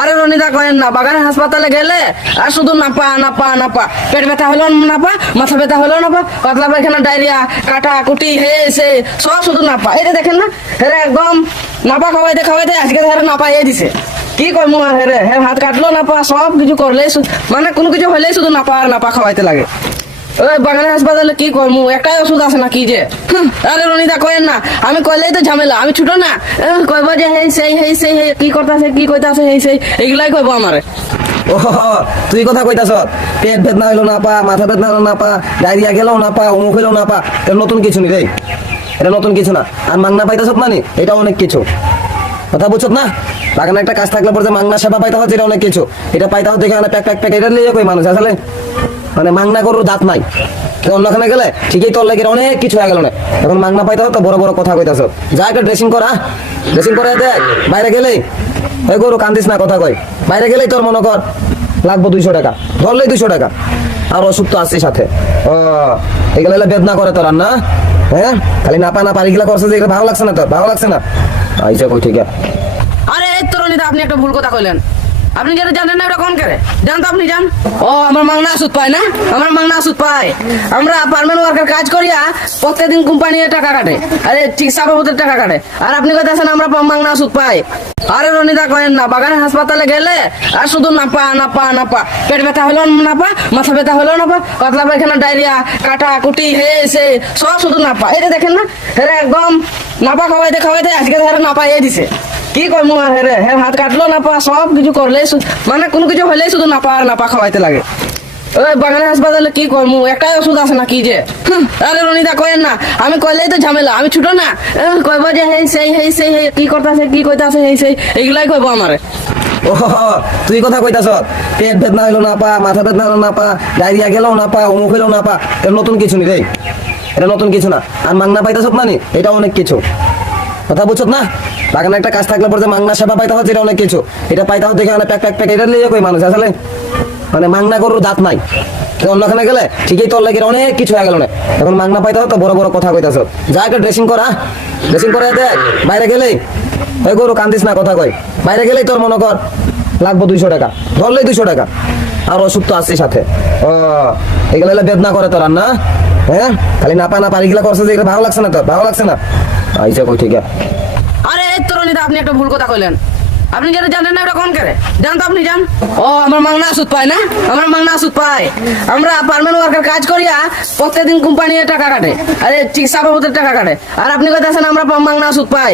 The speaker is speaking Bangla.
আরে রনিদা কয়েন না, বাগানে হাসপাতালে গেলে আর শুধু নাপা নাপা নাপা, পেট ব্যথা হলো নাপা, মাথা ব্যথা হলো নাপা, পাতলা পায়খানা, ডায়রিয়া, কাটা কুটি হে সে সব শুধু নাপা। এই যে দেখেন না, হেরে একদম নাপা খাওয়াইতে খাওয়াইতে আজকে হেরে নাপা এ দিছে। কি করবো আর হেরে, হের হাত কাটলো নাপা, সব কিছু করলে মানে কোনো কিছু হলেই শুধু নাপা আর নাপা খাওয়াইতে লাগে। ওই বাগানে হাসপাতালে কি করবো, একটাই ওষুধ আছে না কি যে। আরে রনিদা কয়েন না, আমি কইলেই তো ঝামেলা, আমি ছুটো না কইব যে হেই সেই কি করতেছে কি কইতাছে হেই সেই এগুলাই কইব আমারে। ও তুই কথা কইতাছ, পেট বেদনা হইলো না পা, মাথা বেদনা হলো না পা, ডায়রিয়া গেলেও না পা, অমুক হইলো না পা। এটা নতুন কিছু নি রে, এটা নতুন কিছু না। আর মাংনা পাইতাছ মানে এটা অনেক কিছু, কথা বুঝছ না? বাগানে একটা কাজ থাকলে পরে যে মাংনা সেবা পাইতে হচ্ছে এটা অনেক কিছু। এটা পাইতে হচ্ছে এখানে প্যাক প্যাক প্যাক এটা নিয়ে কই মানুষ আসলে মানে মাংনা গরুর দাঁত নাই, অন্যখানে গেলে ঠিকই তোর লাগে অনেক কিছু হয়ে গেল না। এখন মাংনা পাইতে হতো বড় বড় কথা কইতাছ। যা একটা ড্রেসিং করা, ড্রেসিং করে দেখ। বাইরে গেলেই ওই গরু কান্দিস না, কথা কই। বাইরে গেলেই তোর মনে কর লাগবো 200 টাকা, ধরলেই 200 টাকা। আর ওষুধ তো আছে সাথে। ও এগুলো বেদনা করে তোর আর না? হ্যাঁ খালি নাপা না পারিগুলা করছে যে ভালো লাগছে না তোর, ভালো লাগছে না? আইসা কই ঠিক আছে। আরে এই তো রনিদা আপনি একটা ভুল কথা কইলেন। আপনি যেটা জানেন না ওটা কোন করে জান তো আপনি জান। ও আমার মাংনা ওষুধ পায় না, আমার মাংনা ওষুধ পায়। আমরা পার্মানেন্ট ওয়ার্কার কাজ করিয়া প্রত্যেকদিন কোম্পানির টাকা কাটে, আরে চিকিৎসা বাবদের টাকা কাটে, আর আপনি কইতাছেন আমরা মাংনা ওষুধ পাই। আরে রনিদা কয়েন না, বাগানে হাসপাতালে গেলে আর শুধু নাপা নাপা নাপা, পেট ব্যথা হলো নাপা, মাথা ব্যথা হলো নাপা, পাতলা পায়খানা, ডায়রিয়া, কাটা কুটি হে সে সব শুধু নাপা। এই যে দেখেন না, হেরে একদম নাপা খাওয়াইতে খাওয়াইতে আজকে হেরে নাপা এ দিছে। কি করবো আর হেরে, হের হাত কাটলো নাপা, সব কিছু করলে মানে কোনো কিছু হলেই শুধু নাপা আর নাপা খাওয়াইতে লাগে। ওই বাগানে হাসপাতালে কি করবো, একটাই ওষুধ আছে না কি যে। আরে রনিদা কয়েন না, আমি কইলেই তো ঝামেলা, আমি ছুটো না কইব যে হেই সেই কি করতেছে কি কইতাছে হেই সেই এগুলাই কইব আমারে। ও তুই কথা কইতাছ, পেট বেদনা হইলো না পা, মাথা বেদনা হলো না পা, ডায়রিয়া গেলেও না পা, অমুক হইলো না পা। এটা নতুন কিছু নি রে, এটা নতুন কিছু না। আর মাংনা পাইতাছ মানে এটা অনেক কিছু, কথা বুঝছ না? বাগানে একটা কাজ থাকলে পরে যে মাংনা সেবা পাইতে হচ্ছে এটা অনেক কিছু। এটা পাইতে হচ্ছে এখানে প্যাক প্যাক প্যাক এটা নিয়ে কই মানুষ আসলে মানে মাংনা গরুর দাঁত নাই, অন্যখানে গেলে ঠিকই তোর লাগে অনেক কিছু হয়ে গেল না। এখন মাংনা পাইতে হতো বড় বড় কথা কইতাছ। যা একটা ড্রেসিং করা, ড্রেসিং করে দেখ। বাইরে গেলেই ওই গরু কান্দিস না, কথা কই। বাইরে গেলেই তোর মনে কর লাগবো 200 টাকা, ধরলেই 200 টাকা। আর ওষুধ তো আছে সাথে। ও এগুলো বেদনা করে তোর আর না? হ্যাঁ খালি নাপা না পারিগুলা করছে যে ভালো লাগছে না তোর, ভালো লাগছে না? আইসা কই ঠিক আছে। আরে এই তো রনিদা আপনি একটা ভুল কথা কইলেন। আপনি যেটা জানেন না ওটা কোন করে জান তো আপনি জান। ও আমার মাংনা ওষুধ পায় না, আমার মাংনা ওষুধ পায়। আমরা পার্মানেন্ট ওয়ার্কার কাজ করিয়া প্রত্যেকদিন কোম্পানির টাকা কাটে, আরে চিকিৎসা বাবদের টাকা কাটে, আর আপনি কইতাছেন আমরা মাংনা ওষুধ পাই।